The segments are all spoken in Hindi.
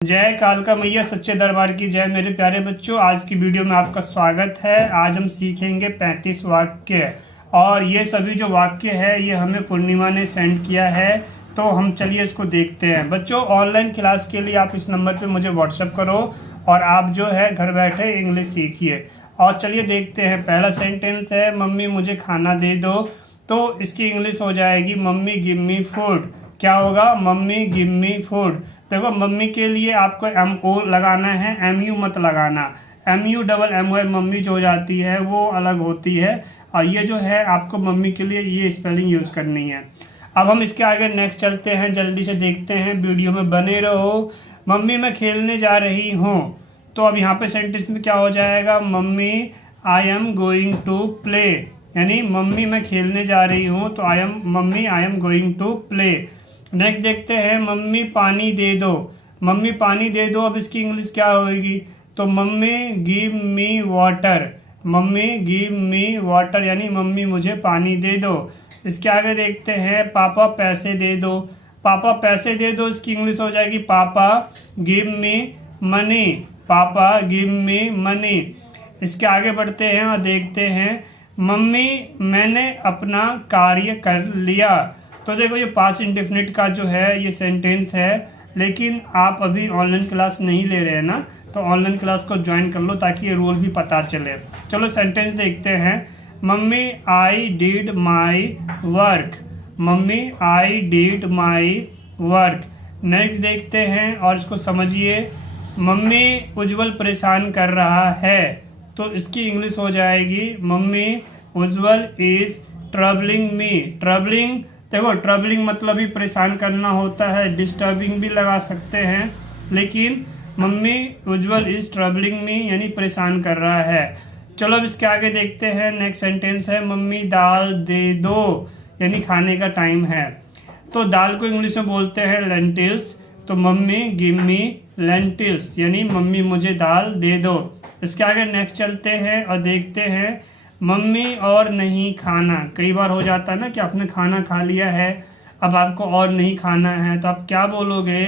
जय कालका मैया सच्चे दरबार की जय। मेरे प्यारे बच्चों, आज की वीडियो में आपका स्वागत है। आज हम सीखेंगे 35 वाक्य और ये सभी जो वाक्य है ये हमें पूर्णिमा ने सेंड किया है, तो हम चलिए इसको देखते हैं। बच्चों, ऑनलाइन क्लास के लिए आप इस नंबर पे मुझे व्हाट्सएप करो और आप जो है घर बैठे इंग्लिश सीखिए। और चलिए देखते हैं। पहला सेंटेंस है मम्मी मुझे खाना दे दो, तो इसकी इंग्लिश हो जाएगी मम्मी गिव मी फूड। क्या होगा? Mummy give me food. देखो, मम्मी के लिए आपको MO लगाना है, MU मत लगाना। MU डबल MO मम्मी जो हो जाती है वो अलग होती है, और ये जो है आपको मम्मी के लिए ये स्पेलिंग यूज़ करनी है। अब हम इसके आगे नेक्स्ट चलते हैं, जल्दी से देखते हैं, वीडियो में बने रहो। मम्मी मैं खेलने जा रही हूँ, तो अब यहाँ पे सेंटेंस में क्या हो जाएगा? Mummy I am going to play, यानी मम्मी मैं खेलने जा रही हूँ, तो mummy I am going to play. Next देखते हैं, मम्मी पानी दे दो। मम्मी पानी दे दो, अब इसकी इंग्लिश क्या होगी? तो mummy give me water. Mummy give me water, यानी मम्मी मुझे पानी दे दो। इसके आगे देखते हैं, पापा पैसे दे दो। पापा पैसे दे दो, इसकी इंग्लिश हो जाएगी पापा गिव मी मनी। पापा गिव मी मनी। इसके आगे बढ़ते हैं और देखते हैं, मम्मी मैंने अपना कार्य कर लिया। तो देखो, ये पास्ट इंडेफिनिट का जो है ये सेंटेंस है, लेकिन आप अभी ऑनलाइन क्लास नहीं ले रहे हैं ना, तो ऑनलाइन क्लास को ज्वाइन कर लो ताकि ये रूल भी पता चले। चलो सेंटेंस देखते हैं। Mummy I did my work. Mummy I did my work. Next देखते हैं और इसको समझिए। मम्मी उज्जवल परेशान कर रहा है, तो इसकी इंग्लिश हो जाएगी mummy Ujjwal is troubling me. Troubling, देखो ट्रबलिंग मतलब ही परेशान करना होता है, डिस्टर्बिंग भी लगा सकते हैं, लेकिन मम्मी उज्जवल इज ट्रबलिंग मी यानी परेशान कर रहा है। चलो अब इसके आगे देखते हैं। नेक्स्ट सेंटेंस है, मम्मी दाल दे दो, यानी खाने का टाइम है। तो दाल को इंग्लिश में बोलते हैं लेंटिल्स, तो मम्मी गिव मी लेंटिल्स, यानी मम्मी मुझे दाल दे दो। इसके आगे नेक्स्ट चलते हैं और देखते हैं, मम्मी और नहीं खाना। कई बार हो जाता है ना कि आपने खाना खा लिया है, अब आपको और नहीं खाना है, तो आप क्या बोलोगे?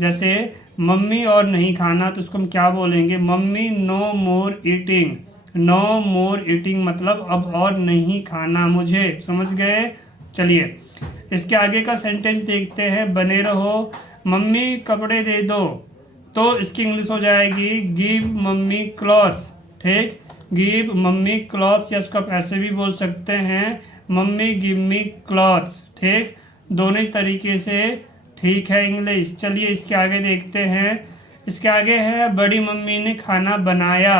जैसे मम्मी और नहीं खाना, तो उसको हम क्या बोलेंगे? मम्मी नो मोर ईटिंग। नो मोर ईटिंग मतलब अब और नहीं खाना मुझे। समझ गए? चलिए इसके आगे का सेंटेंस देखते हैं, बने रहो। मम्मी कपड़े दे दो, तो इसकी इंग्लिश हो जाएगी गिव मम्मी क्लॉथ्स। ठीक, गिव मम्मी क्लॉथ्स, या इसको आप ऐसे भी बोल सकते हैं मम्मी गिव मी क्लॉथ्स। ठीक, दोनों ही तरीके से ठीक है इंग्लिश। चलिए इसके आगे देखते हैं। इसके आगे है, बड़ी मम्मी ने खाना बनाया।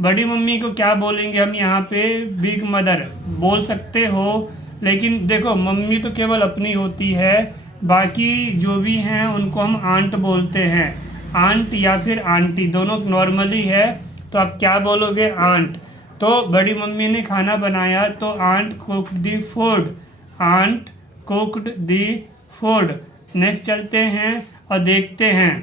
बड़ी मम्मी को क्या बोलेंगे हम यहाँ पे? बिग मदर बोल सकते हो, लेकिन देखो मम्मी तो केवल अपनी होती है, बाकी जो भी हैं उनको हम आंट बोलते हैं। आंट या फिर आंटी दोनों नॉर्मली है, तो आप क्या बोलोगे? आंट। तो बड़ी मम्मी ने खाना बनाया, तो aunt cooked the food. Aunt cooked the food. Next चलते हैं और देखते हैं,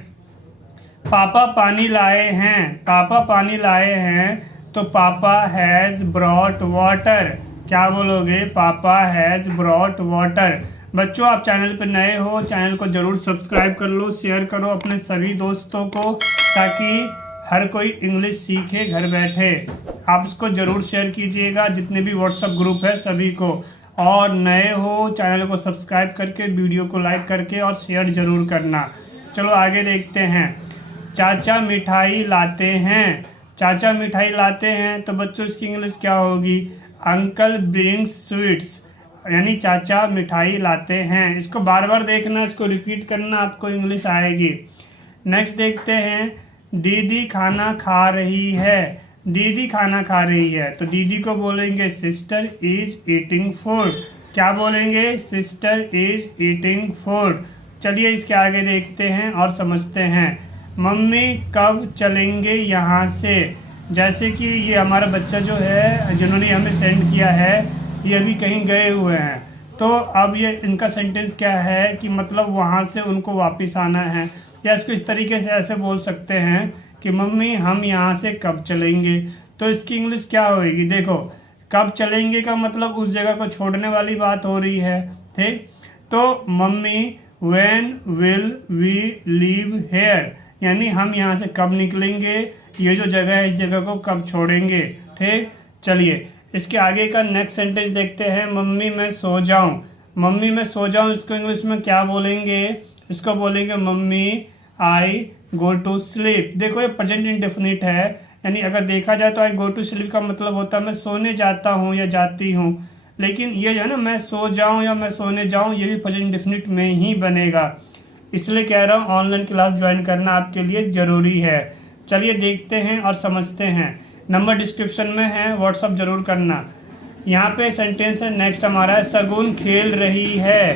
पापा पानी लाए हैं। पापा पानी लाए हैं, तो पापा हैज़ ब्रॉट वाटर। क्या बोलोगे? पापा हैज़ ब्रॉट वाटर। बच्चों, आप चैनल पर नए हो, चैनल को जरूर सब्सक्राइब कर लो, शेयर करो अपने सभी दोस्तों को, ताकि हर कोई इंग्लिश सीखे घर बैठे। आप इसको जरूर शेयर कीजिएगा, जितने भी व्हाट्सएप ग्रुप है सभी को। और नए हो, चैनल को सब्सक्राइब करके, वीडियो को लाइक करके और शेयर जरूर करना। चलो आगे देखते हैं। चाचा मिठाई लाते हैं। चाचा मिठाई लाते हैं, तो बच्चों इसकी इंग्लिश क्या होगी? अंकल ब्रिंग्स स्वीट्स, यानी चाचा मिठाई लाते हैं। इसको बार बार देखना, इसको रिपीट करना, आपको इंग्लिश आएगी। नेक्स्ट देखते हैं, दीदी खाना खा रही है। दीदी खाना खा रही है, तो दीदी को बोलेंगे सिस्टर इज ईटिंग फूड। क्या बोलेंगे? Sister is eating food. चलिए इसके आगे देखते हैं और समझते हैं। मम्मी कब चलेंगे यहाँ से? जैसे कि ये हमारा बच्चा जो है, जिन्होंने हमें सेंड किया है, ये अभी कहीं गए हुए हैं, तो अब ये इनका सेंटेंस क्या है कि मतलब वहाँ से उनको वापस आना है। या इसको इस तरीके से ऐसे बोल सकते हैं कि मम्मी हम यहाँ से कब चलेंगे, तो इसकी इंग्लिश क्या होगी? देखो, कब चलेंगे का मतलब उस जगह को छोड़ने वाली बात हो रही है। ठीक, तो mummy when will we leave here, यानी हम यहाँ से कब निकलेंगे, ये जो जगह है इस जगह को कब छोड़ेंगे। ठीक, चलिए इसके आगे का नेक्स्ट सेंटेंस देखते हैं। मम्मी मैं सो जाऊं, मम्मी मैं सो जाऊं, इसको इंग्लिश में क्या बोलेंगे, इसको बोलेंगे mummy I go to sleep. देखो ये प्रेजेंट इंडेफिनिट है, यानी अगर देखा जाए तो आई गो टू स्लीप का मतलब होता है मैं सोने जाता हूँ या जाती हूँ, लेकिन ये जो है ना मैं सो जाऊं या मैं सोने जाऊं, ये भी प्रेजेंट इंडेफिनिट में ही बनेगा। इसलिए कह रहा हूँ ऑनलाइन क्लास ज्वाइन करना आपके लिए जरूरी है। चलिए देखते हैं और समझते हैं। नंबर डिस्क्रिप्शन में है, व्हाट्सअप जरूर करना। यहाँ पे सेंटेंस है नेक्स्ट हमारा है शगुन खेल रही है।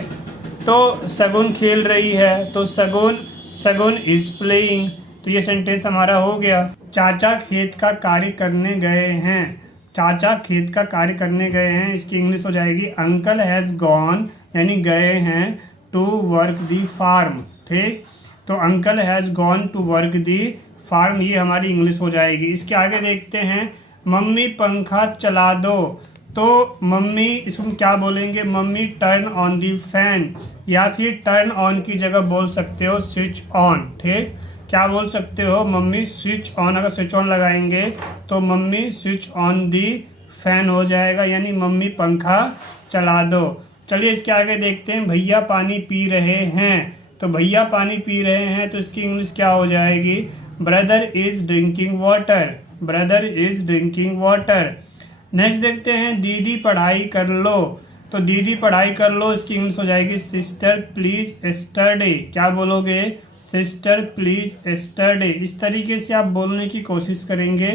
तो शगुन खेल रही है, तो शगुन इज प्लेइंग, तो ये सेंटेंस हमारा हो गया। चाचा खेत का कार्य करने गए हैं, चाचा खेत का कार्य करने गए हैं, इसकी इंग्लिश हो जाएगी अंकल हैज गॉन, यानी गए हैं टू वर्क दी फार्म। ठीक, तो uncle has gone to work the farm, ये हमारी इंग्लिश हो जाएगी। इसके आगे देखते हैं मम्मी पंखा चला दो। तो मम्मी इसको क्या बोलेंगे, mummy turn on the fan, या फिर टर्न ऑन की जगह बोल सकते हो स्विच ऑन। ठीक, क्या बोल सकते हो, मम्मी स्विच ऑन, अगर स्विच ऑन लगाएंगे तो mummy switch on the fan हो जाएगा, यानी मम्मी पंखा चला दो। चलिए इसके आगे देखते हैं भैया पानी पी रहे हैं। तो भैया पानी पी रहे हैं, तो इसकी इंग्लिश क्या हो जाएगी, brother is drinking water, brother is drinking water. Next देखते हैं दीदी पढ़ाई कर लो। तो दीदी पढ़ाई कर लो, इसकी इंग्लिश हो जाएगी सिस्टर प्लीज स्टडी। क्या बोलोगे, सिस्टर प्लीज स्टडी। इस तरीके से आप बोलने की कोशिश करेंगे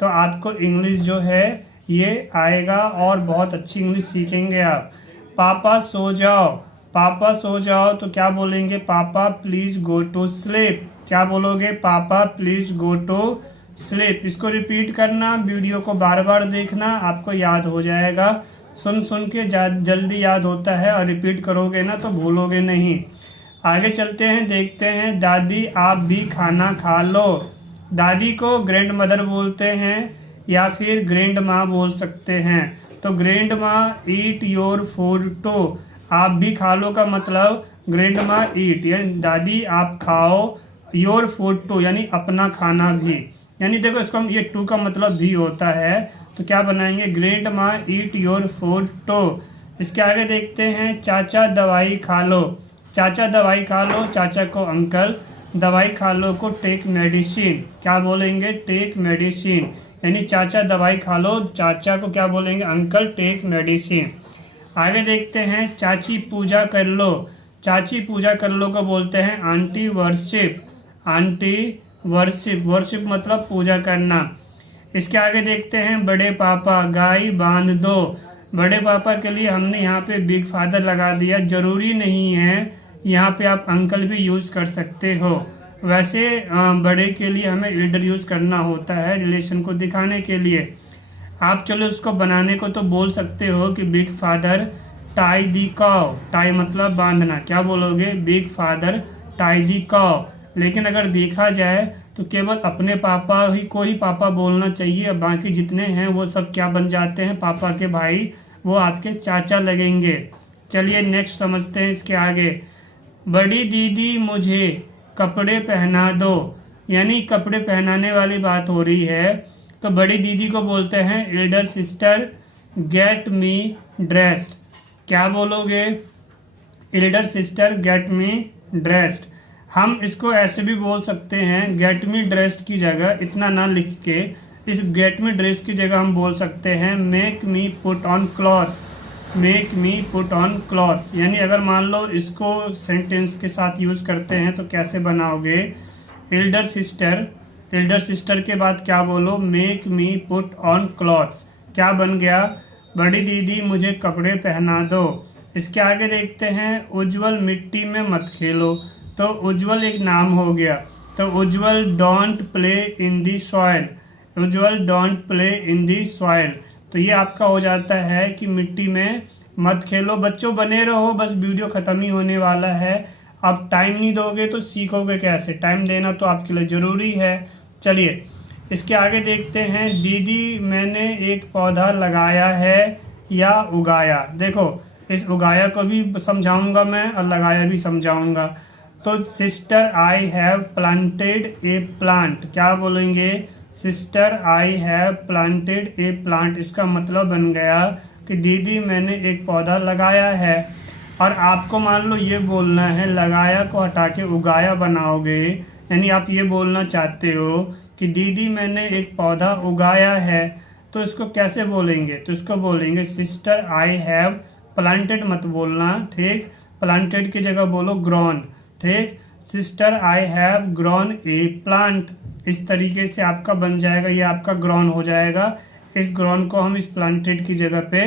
तो आपको इंग्लिश जो है ये आएगा और बहुत अच्छी इंग्लिश सीखेंगे आप। पापा सो जाओ, पापा सो जाओ, तो क्या बोलेंगे, पापा प्लीज गो टू स्लीप। क्या बोलोगे, पापा प्लीज गो टू स्लीप। इसको रिपीट करना, वीडियो को बार बार देखना, आपको याद हो जाएगा। सुन सुन के जल्दी याद होता है, और रिपीट करोगे ना तो भूलोगे नहीं। आगे चलते हैं, देखते हैं दादी आप भी खाना खा लो। दादी को ग्रैंड मदर बोलते हैं या फिर ग्रैंड माँ बोल सकते हैं। तो ग्रैंड माँ ईट योर फूड टू, आप भी खा लो का मतलब ग्रैंड माँ ईट, यानी दादी आप खाओ, योर फूड टू यानी अपना खाना भी, यानी देखो इसको हम ये टू का मतलब भी होता है, तो क्या बनाएंगे, ग्रैंड माँ ईट योर फूड टू। इसके आगे देखते हैं चाचा दवाई खा लो। चाचा दवाई खा लो, चाचा को अंकल, दवाई खा लो को टेक मेडिसिन। क्या बोलेंगे, टेक मेडिसिन, यानी चाचा दवाई खा लो, चाचा को क्या बोलेंगे, अंकल टेक मेडिसिन। आगे देखते हैं चाची पूजा कर लो। चाची पूजा कर लो को बोलते हैं aunty worship, aunty worship, worship मतलब पूजा करना। इसके आगे देखते हैं बड़े पापा गाय बांध दो। बड़े पापा के लिए हमने यहाँ पे बिग फादर लगा दिया, जरूरी नहीं है, यहाँ पे आप अंकल भी यूज कर सकते हो। वैसे बड़े के लिए हमें एल्डर यूज करना होता है रिलेशन को दिखाने के लिए। आप चलो उसको बनाने को तो बोल सकते हो कि बिग फादर टाई दी काउ, टाई मतलब बांधना, क्या बोलोगे, बिग फादर टाई दी काउ। लेकिन अगर देखा जाए तो केवल अपने पापा ही को ही पापा बोलना चाहिए, बाकी जितने हैं वो सब क्या बन जाते हैं, पापा के भाई, वो आपके चाचा लगेंगे। चलिए नेक्स्ट समझते हैं इसके आगे। बड़ी दीदी मुझे कपड़े पहना दो, यानी कपड़े पहनाने वाली बात हो रही है, तो बड़ी दीदी को बोलते हैं Elder sister get me dressed. क्या बोलोगे, Elder sister get me dressed. हम इसको ऐसे भी बोल सकते हैं, गेट मी ड्रेस्ड की जगह इतना ना लिख के इस गेट मी ड्रेस की जगह हम बोल सकते हैं make me put on clothes, make me put on clothes. यानी अगर मान लो इसको सेंटेंस के साथ यूज करते हैं तो कैसे बनाओगे, एल्डर सिस्टर के बाद क्या बोलो, make me put on clothes. क्या बन गया, बड़ी दीदी मुझे कपड़े पहना दो। इसके आगे देखते हैं उज्जवल मिट्टी में मत खेलो। तो उज्जवल एक नाम हो गया, तो Ujjwal don't play in the soil, Ujjwal don't play in the soil. तो ये आपका हो जाता है कि मिट्टी में मत खेलो। बच्चों बने रहो, बस वीडियो खत्म ही होने वाला है। अब टाइम नहीं दोगे तो सीखोगे कैसे, टाइम देना तो आपके लिए ज़रूरी है। चलिए इसके आगे देखते हैं दीदी मैंने एक पौधा लगाया है या उगाया। देखो इस उगाया को भी समझाऊंगा मैं और लगाया भी समझाऊंगा। तो sister I have planted A plant, क्या बोलेंगे? Sister I have planted A plant. इसका मतलब बन गया कि दीदी मैंने एक पौधा लगाया है। और आपको मान लो ये बोलना है, लगाया को हटा के उगाया बनाओगे, यानी आप ये बोलना चाहते हो कि दीदी मैंने एक पौधा उगाया है, तो इसको कैसे बोलेंगे? तो इसको बोलेंगे सिस्टर आई हैव प्लांटेड, मत बोलना, ठीक? प्लांटेड की जगह बोलो ग्रोन, ठीक? Sister I have grown A plant. इस तरीके से आपका बन जाएगा, ये आपका ग्रोन हो जाएगा। इस ग्रोन को हम इस प्लांटेड की जगह पे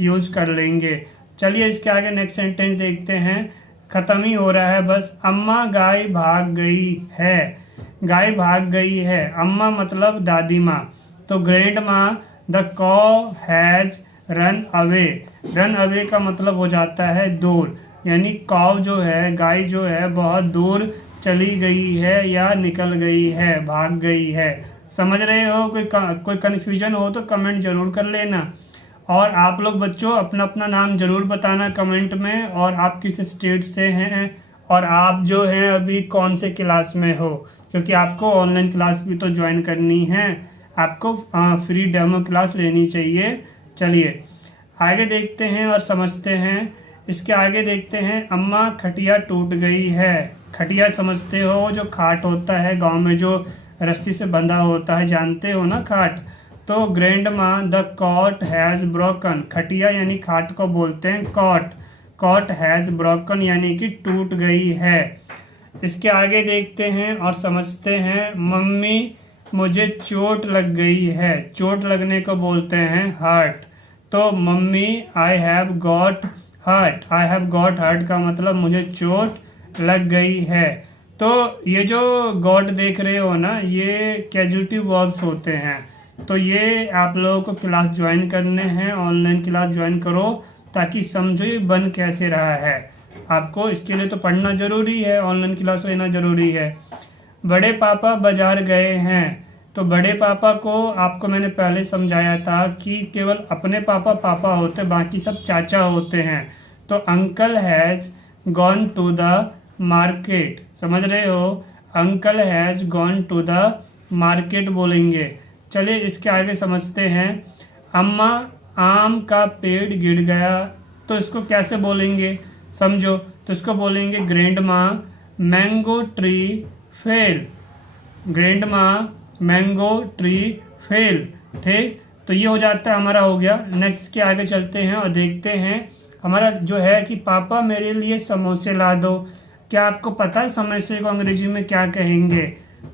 यूज कर लेंगे। चलिए इसके आगे नेक्स्ट सेंटेंस देखते हैं, खत्म ही हो रहा है बस। अम्मा गाय भाग गई है, गाय भाग गई है। अम्मा मतलब दादी माँ, तो ग्रैंड माँ द कॉ has run away. Run away का मतलब हो जाता है दूर, यानी कॉव जो है, गाय जो है, बहुत दूर चली गई है या निकल गई है, भाग गई है। समझ रहे हो? कोई कन्फ्यूजन हो तो कमेंट जरूर कर लेना। और आप लोग बच्चों अपना अपना नाम जरूर बताना कमेंट में, और आप किस स्टेट से हैं और आप जो हैं अभी कौन से क्लास में हो, क्योंकि आपको ऑनलाइन क्लास भी तो ज्वाइन करनी है, आपको फ्री डेमो क्लास लेनी चाहिए। चलिए आगे देखते हैं और समझते हैं। इसके आगे देखते हैं, अम्मा खटिया टूट गई है। खटिया समझते हो, जो खाट होता है गांव में जो रस्सी से बंधा होता है, जानते हो ना खाट। तो ग्रैंड माँ द कॉट हैज़ ब्रोकन। खटिया यानी खाट को बोलते हैं कॉट। कॉट हैज़ ब्रोकन यानी कि टूट गई है। इसके आगे देखते हैं और समझते हैं, मम्मी मुझे चोट लग गई है। चोट लगने को बोलते हैं हर्ट। तो mummy I have got hurt. I have got hurt का मतलब मुझे चोट लग गई है। तो ये जो गॉड देख रहे हो ना, ये कैजुएटिव वर्ब्स होते हैं। तो ये आप लोगों को क्लास ज्वाइन करने हैं, ऑनलाइन क्लास ज्वाइन करो ताकि समझो ये बन कैसे रहा है। आपको इसके लिए तो पढ़ना जरूरी है, ऑनलाइन क्लास लेना जरूरी है। बड़े पापा बाजार गए हैं। तो बड़े पापा को आपको मैंने पहले समझाया था कि केवल अपने पापा पापा होते, बाकी सब चाचा होते हैं। तो uncle has gone to the market. समझ रहे हो? Uncle has gone to the market बोलेंगे। चलिए इसके आगे समझते हैं, अम्मा आम का पेड़ गिर गया। तो इसको कैसे बोलेंगे समझो? तो इसको बोलेंगे ग्रैंड माँ मैंगो ट्री फेल। ग्रैंड माँ मैंगो ट्री फेल, ठीक? तो ये हो जाता है, हमारा हो गया। नेक्स्ट के आगे चलते हैं और देखते हैं हमारा जो है कि पापा मेरे लिए समोसे ला दो। क्या आपको पता है समोसे को अंग्रेजी में क्या कहेंगे?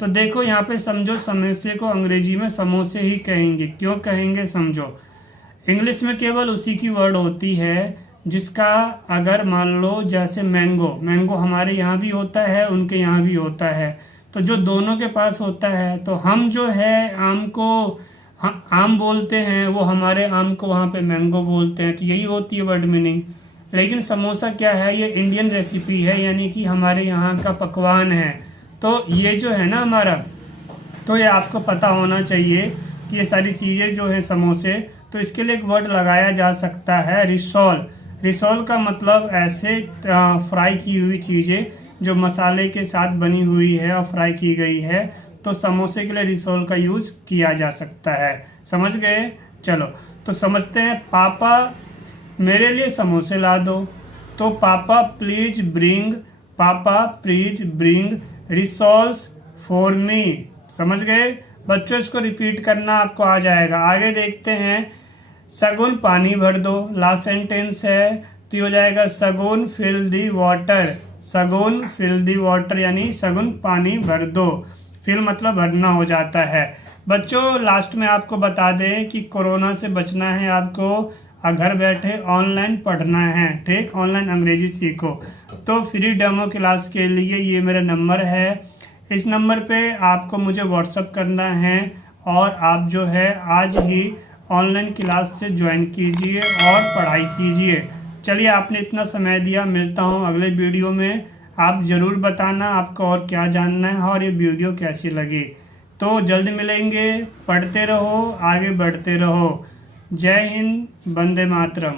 तो देखो यहाँ पे समझो, समोसे को अंग्रेजी में समोसे ही कहेंगे। क्यों कहेंगे समझो। इंग्लिश में केवल उसी की वर्ड होती है जिसका, अगर मान लो जैसे मैंगो, मैंगो हमारे यहाँ भी होता है, उनके यहाँ भी होता है। तो जो दोनों के पास होता है, तो हम जो है आम को आम बोलते हैं, वो हमारे आम को वहाँ पे मैंगो बोलते हैं। तो यही होती है वर्ड मीनिंग। लेकिन समोसा क्या है? ये इंडियन रेसिपी है, यानी कि हमारे यहाँ का पकवान है। तो ये जो है ना हमारा, तो ये आपको पता होना चाहिए कि ये सारी चीज़ें जो है समोसे, तो इसके लिए एक वर्ड लगाया जा सकता है रिसोल। रिसोल का मतलब ऐसे फ्राई की हुई चीज़ें जो मसाले के साथ बनी हुई है और फ्राई की गई है। तो समोसे के लिए रिसोल का यूज़ किया जा सकता है। समझ गए? चलो तो समझते हैं, पापा मेरे लिए समोसे ला दो। तो पापा please bring rissoles for me. समझ गए बच्चों? इसको रिपीट करना आपको आ जाएगा। आगे देखते हैं, सगुन पानी भर दो। लास्ट सेंटेंस है, तो ये हो जाएगा सगुन फिल दी वाटर। सगुन फिल दी वाटर यानी सगुन पानी भर दो। फिल मतलब भरना हो जाता है। बच्चों लास्ट में आपको बता दें कि कोरोना से बचना है आपको, घर बैठे ऑनलाइन पढ़ना है, ठीक? ऑनलाइन अंग्रेजी सीखो। तो फ्री डेमो क्लास के लिए ये मेरा नंबर है। इस नंबर पे आपको मुझे व्हाट्सअप करना है और आप जो है आज ही ऑनलाइन क्लास से ज्वाइन कीजिए और पढ़ाई कीजिए। चलिए आपने इतना समय दिया, मिलता हूँ अगले वीडियो में। आप ज़रूर बताना आपको और क्या जानना है और ये वीडियो कैसी लगी। तो जल्द मिलेंगे, पढ़ते रहो, आगे बढ़ते रहो। जय हिंद, वंदे मातरम।